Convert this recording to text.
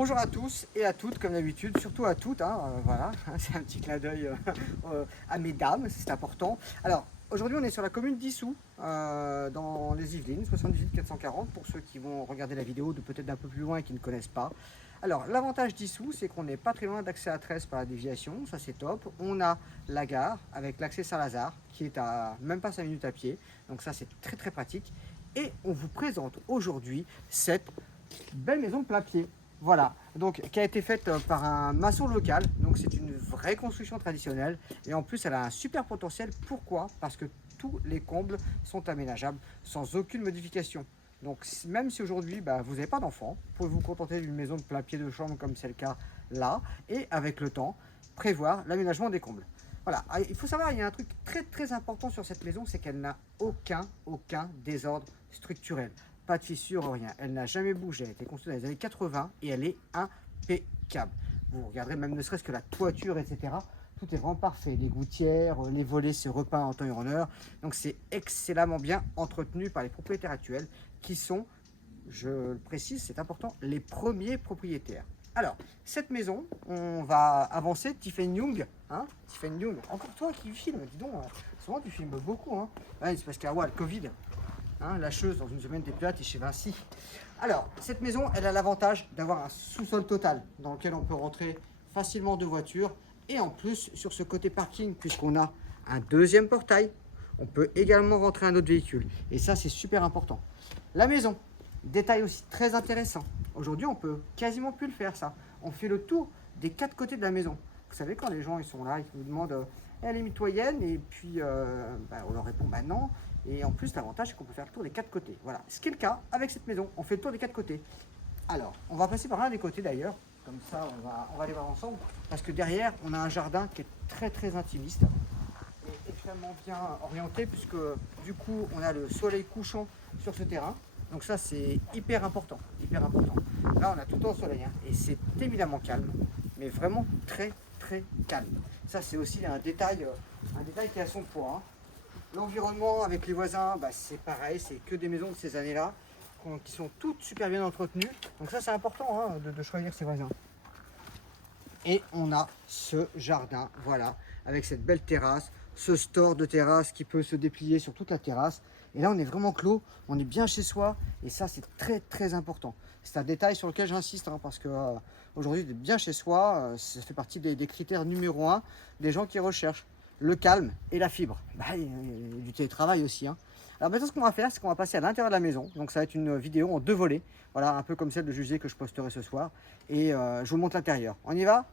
Bonjour à tous et à toutes, comme d'habitude, surtout à toutes, hein, voilà, c'est un petit clin d'œil à mesdames, c'est important. Alors, aujourd'hui, on est sur la commune d'Issou, dans les Yvelines, 78 440, pour ceux qui vont regarder la vidéo de peut-être d'un peu plus loin et qui ne connaissent pas. Alors, l'avantage d'Issou, c'est qu'on n'est pas très loin d'accès à Tresse par la déviation, ça c'est top. On a la gare avec l'accès Saint-Lazare, qui est à même pas 5 minutes à pied, donc ça c'est très très pratique. Et on vous présente aujourd'hui cette belle maison de plein pied. Voilà, donc qui a été faite par un maçon local, donc c'est une vraie construction traditionnelle et en plus elle a un super potentiel. Pourquoi? Parce que tous les combles sont aménageables sans aucune modification. Donc même si aujourd'hui vous n'avez pas d'enfant, vous pouvez vous contenter d'une maison de plein pied de chambre comme c'est le cas là, et avec le temps prévoir l'aménagement des combles. Voilà, il faut savoir, il y a un truc très très important sur cette maison, c'est qu'elle n'a aucun désordre structurel. Pas de fissure, rien. Elle n'a jamais bougé. Elle a été construite dans les années 80 et elle est impeccable. Vous regarderez même ne serait-ce que la toiture, etc. Tout est vraiment parfait. Les gouttières, les volets, c'est repeint en temps et en heure. Donc c'est excellemment bien entretenu par les propriétaires actuels qui sont, je le précise, c'est important, les premiers propriétaires. Alors, cette maison, on va avancer. Tiffen Young, hein, Tiffen Young, encore toi qui filmes, dis donc, souvent tu filmes beaucoup, hein. Ouais, c'est parce qu'il y a le Covid. Hein, lâcheuse dans une semaine des plates et chez Vinci. Alors, cette maison, elle a l'avantage d'avoir un sous-sol total dans lequel on peut rentrer facilement deux voitures. Et en plus, sur ce côté parking, puisqu'on a un deuxième portail, on peut également rentrer un autre véhicule. Et ça, c'est super important. La maison, détail aussi très intéressant. Aujourd'hui, on peut quasiment plus le faire, ça. On fait le tour des quatre côtés de la maison. Vous savez, quand les gens ils sont là, ils nous demandent elle est mitoyenne, et puis on leur répond non. Et en plus, l'avantage, c'est qu'on peut faire le tour des quatre côtés. Voilà, ce qui est le cas avec cette maison. On fait le tour des quatre côtés. Alors, on va passer par l'un des côtés d'ailleurs. Comme ça, on va aller voir ensemble. Parce que derrière, on a un jardin qui est très intimiste. Et extrêmement bien orienté, puisque du coup, on a le soleil couchant sur ce terrain. Donc ça, c'est hyper important. Là, on a tout le temps le soleil. Hein, et c'est évidemment calme. Mais vraiment très calme. Ça, c'est aussi un détail qui a son poids. Hein. L'environnement avec les voisins, c'est pareil, c'est que des maisons de ces années-là qui sont toutes super bien entretenues. Donc ça, c'est important hein, de choisir ses voisins. Et on a ce jardin, voilà, avec cette belle terrasse, ce store de terrasse qui peut se déplier sur toute la terrasse. Et là, on est vraiment clos, on est bien chez soi. Et ça, c'est très important. C'est un détail sur lequel j'insiste, hein, parce que aujourd'hui, d'être bien chez soi, ça fait partie des critères numéro 1 des gens qui recherchent le calme et la fibre. Il y a du télétravail aussi. Hein. Alors maintenant, ce qu'on va faire, c'est qu'on va passer à l'intérieur de la maison. Donc ça va être une vidéo en 2 volets. Voilà, un peu comme celle de Jugé que je posterai ce soir. Et je vous montre l'intérieur. On y va?